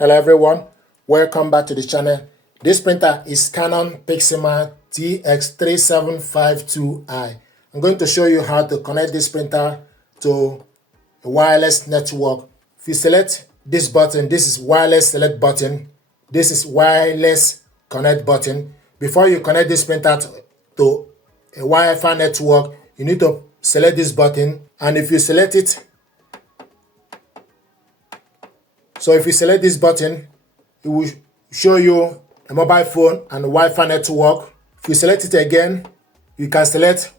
Hello everyone, welcome back to the channel. This printer is Canon Pixma TS3752i. I'm going to show you how to connect this printer to a wireless network. If you select this button, this is wireless select button. This is wireless connect button. Before you connect this printer to a Wi-Fi network, you need to select this button, and if you select it, if you select this button, it will show you a mobile phone and a Wi-Fi network. If you select it again, you can select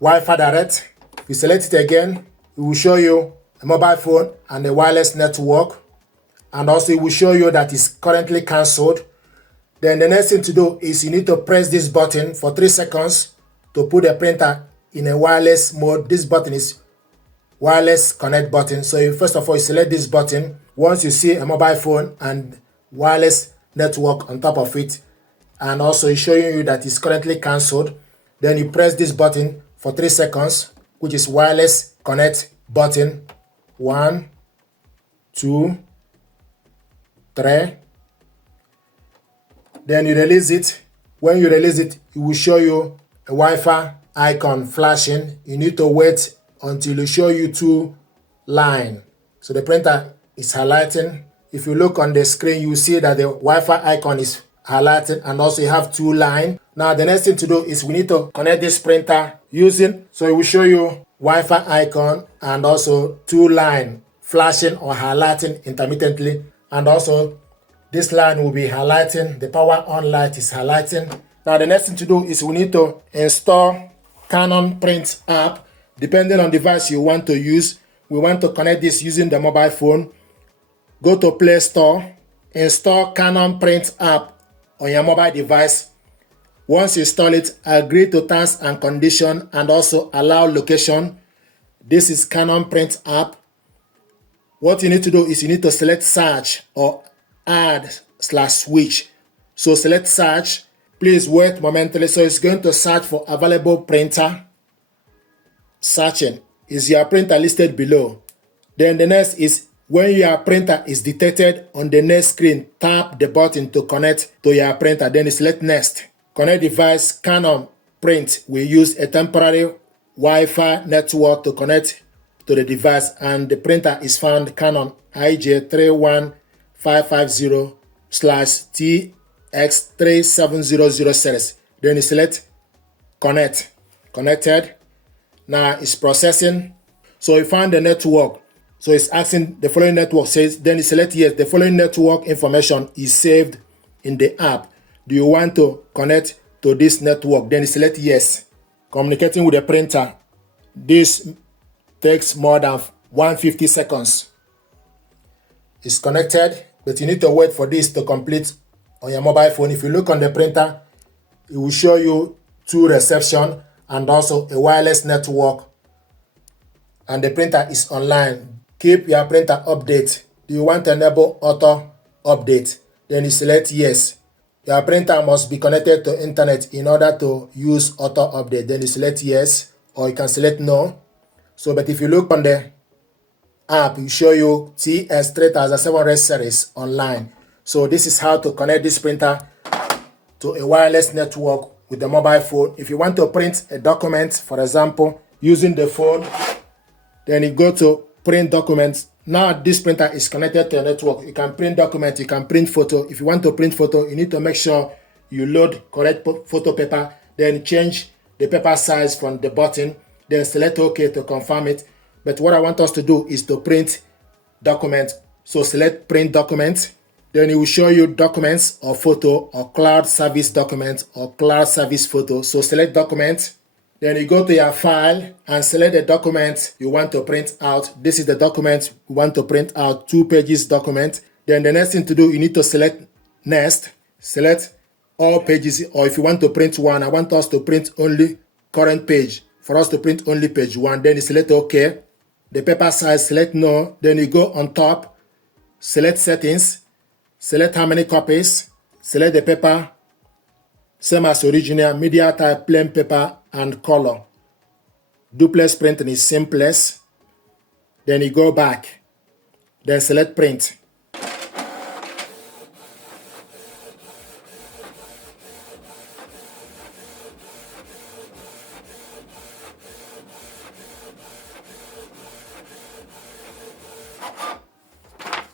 Wi-Fi direct. If you select it again, it will show you a mobile phone and a wireless network, and also it will show you that it's currently cancelled. Then the next thing to do is you need to press this button for 3 seconds to put the printer in a wireless mode. This button is wireless connect button. So first of all, you select this button. Once you see a mobile phone and wireless network on top of it, and also it's showing you that it's currently cancelled, then you press this button for 3 seconds, which is wireless connect button. 1, 2, 3. Then you release it. When you release it, it will show you a Wi-Fi icon flashing. You need to wait until it show you 2 lines. So the printer is highlighting. If you look on the screen, you will see that the Wi-Fi icon is highlighted, and also you have 2 lines. Now the next thing to do is we need to connect this printer using, so it will show you Wi-Fi icon and also 2 lines flashing or highlighting intermittently, and also this line will be highlighting, the power on light is highlighting. Now the next thing to do is we need to install Canon Print app. Depending on the device you want to use, we want to connect this using the mobile phone. Go to Play Store, install Canon Print app on your mobile device. Once you install it, agree to terms and conditions and also allow location. This is Canon Print app. What you need to do is you need to select search or add/switch. So select search. Please wait momentarily. So it's going to search for available printer. Searching. Is your printer listed below? Then the next is when your printer is detected on the next screen, tap the button to connect to your printer. Then select next. Connect device. Canon Print will use a temporary Wi-Fi network to connect to the device, and the printer is found Canon IJ31550/TX3700 series. Then you select connect. Connected. Now it's processing. So you find the network. So it's asking the following network says, then you select yes, the following network information is saved in the app. Do you want to connect to this network? Then you select yes. Communicating with the printer. This takes more than 150 seconds. It's connected, but you need to wait for this to complete on your mobile phone. If you look on the printer, it will show you 2 reception and also a wireless network, and the printer is online. Keep your printer update. Do you want to enable auto update? Then you select yes. Your printer must be connected to internet in order to use auto update. Then you select yes, or you can select no. So, but if you look on the app, it show you TS3700 series online. So this is how to connect this printer to a wireless network with the mobile phone. If you want to print a document, for example, using the phone, then you go to print documents. Now this printer is connected to a network. You can print document, you can print photo. If you want to print photo, you need to make sure you load correct photo paper, then change the paper size from the button, then select OK to confirm it. But what I want us to do is to print document. So select print document. Then it will show you documents or photo or cloud service document or cloud service photo. So select document. Then you go to your file and select the document you want to print out. This is the document we want to print out, 2 pages document. Then the next thing to do, you need to select next. Select all pages, or if you want to print one, I want us to print only current page. For us to print only page 1, then you select OK. The paper size, select no. Then you go on top, select settings, select how many copies, select the paper, same as original, media type, plain paper, and color. Duplex printing is simplest. Then you go back, then select print.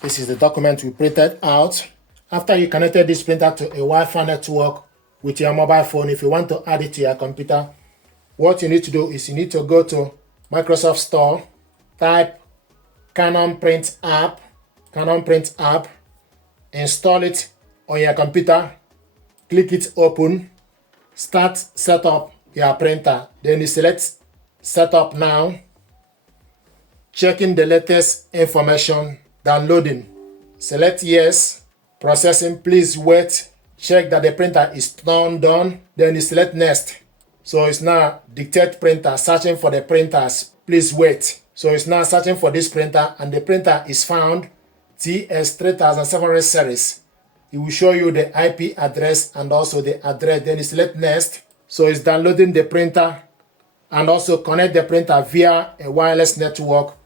This is the document we printed out. After you connected this printer to a Wi-Fi network with your mobile phone, if you want to add it to your computer, what you need to do is you need to go to Microsoft Store, type Canon Print app, install it on your computer, click it open, start set up your printer. Then you select setup now, checking the latest information, downloading, select yes, processing, please wait, check that the printer is turned on, then you select next. So it's now dictate printer, searching for the printers, please wait. So it's now searching for this printer and the printer is found, TS3752i series. It will show you the IP address and also the address, then you select next. So it's downloading the printer and also connect the printer via a wireless network,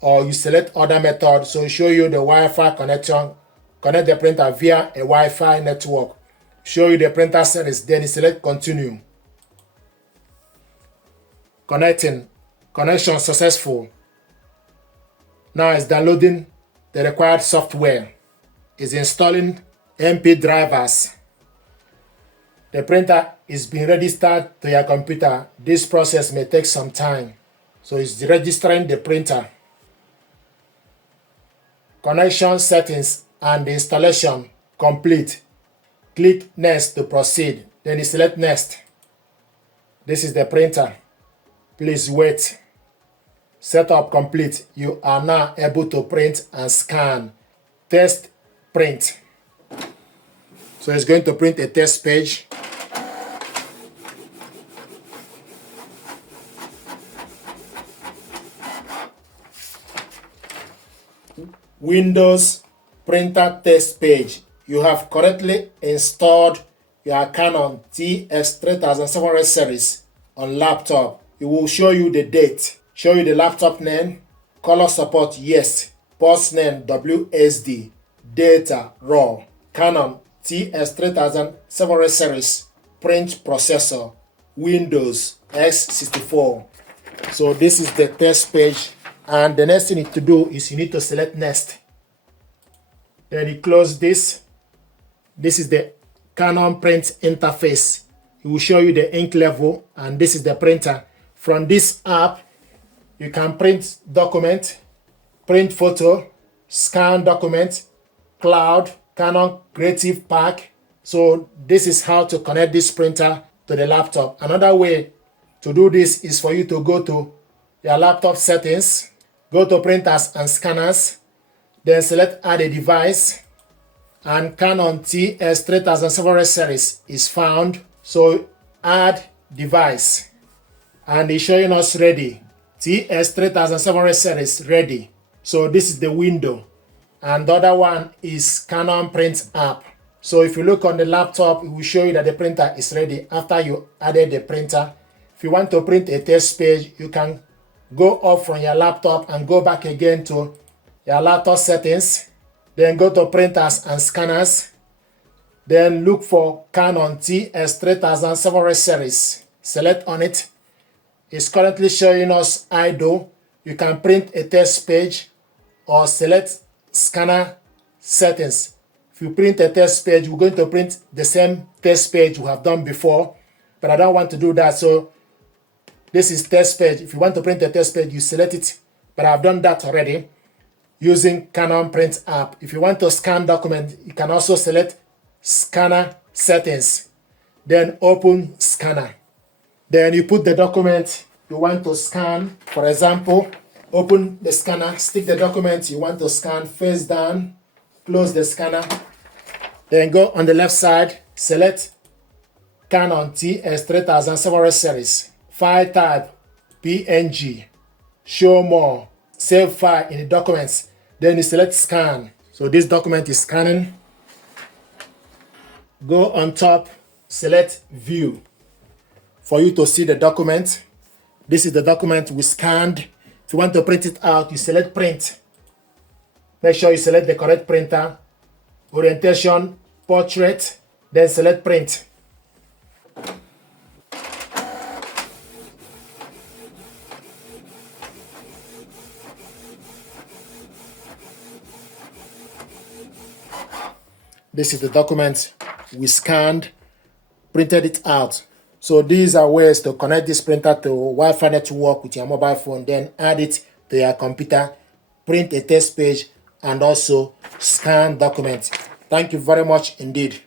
or you select other method. So it show you the Wi-Fi connection, connect the printer via a Wi-Fi network, show you the printer series, then you select continue. Connection successful. Now it's downloading the required software. It's installing MP drivers. The printer is being registered to your computer. This process may take some time. So it's registering the printer. Connection settings and installation complete. Click next to proceed. Then you select next. This is the printer. Please wait. Setup complete. You are now able to print and scan. Test print. So it's going to print a test page. Windows printer test page. You have correctly installed your Canon TS3752i series on laptop. It will show you the date, show you the laptop name, color support yes, bus name WSD, data raw, Canon TS3752i series, print processor, Windows x64. So this is the test page, and the next thing you need to do is you need to select next. Then you close this. This is the Canon print interface. It will show you the ink level, and this is the printer. From this app, you can print document, print photo, scan document, cloud, Canon Creative Pack. So this is how to connect this printer to the laptop. Another way to do this is for you to go to your laptop settings, go to printers and scanners, then select add a device, and Canon TS3752i series is found. So add device, and it's showing us ready. TS3752i series ready. So this is the window, and the other one is Canon print app. So if you look on the laptop, it will show you that the printer is ready after you added the printer. If you want to print a test page, you can go up from your laptop and go back again to your laptop settings, then go to printers and scanners, then look for Canon TS3752i series, select on it. It's currently showing us idle. You can print a test page or select scanner settings. If you print a test page, we're going to print the same test page we have done before, but I don't want to do that. So this is test page. If you want to print a test page, you select it, but I've done that already using Canon print app. If you want to scan document, you can also select scanner settings, then open scanner. Then you put the document you want to scan. For example, open the scanner, stick the document you want to scan face down, close the scanner, then go on the left side, select Canon TS3752i series, file type PNG, show more, save file in the documents, then you select scan. So this document is scanning. Go on top, select view for you to see the document. This is the document we scanned. If you want to print it out, you select print. Make sure you select the correct printer, orientation, portrait, then select print. This is the document we scanned, printed it out. So these are ways to connect this printer to Wi-Fi network with your mobile phone, then add it to your computer, print a test page, and also scan documents. Thank you very much indeed.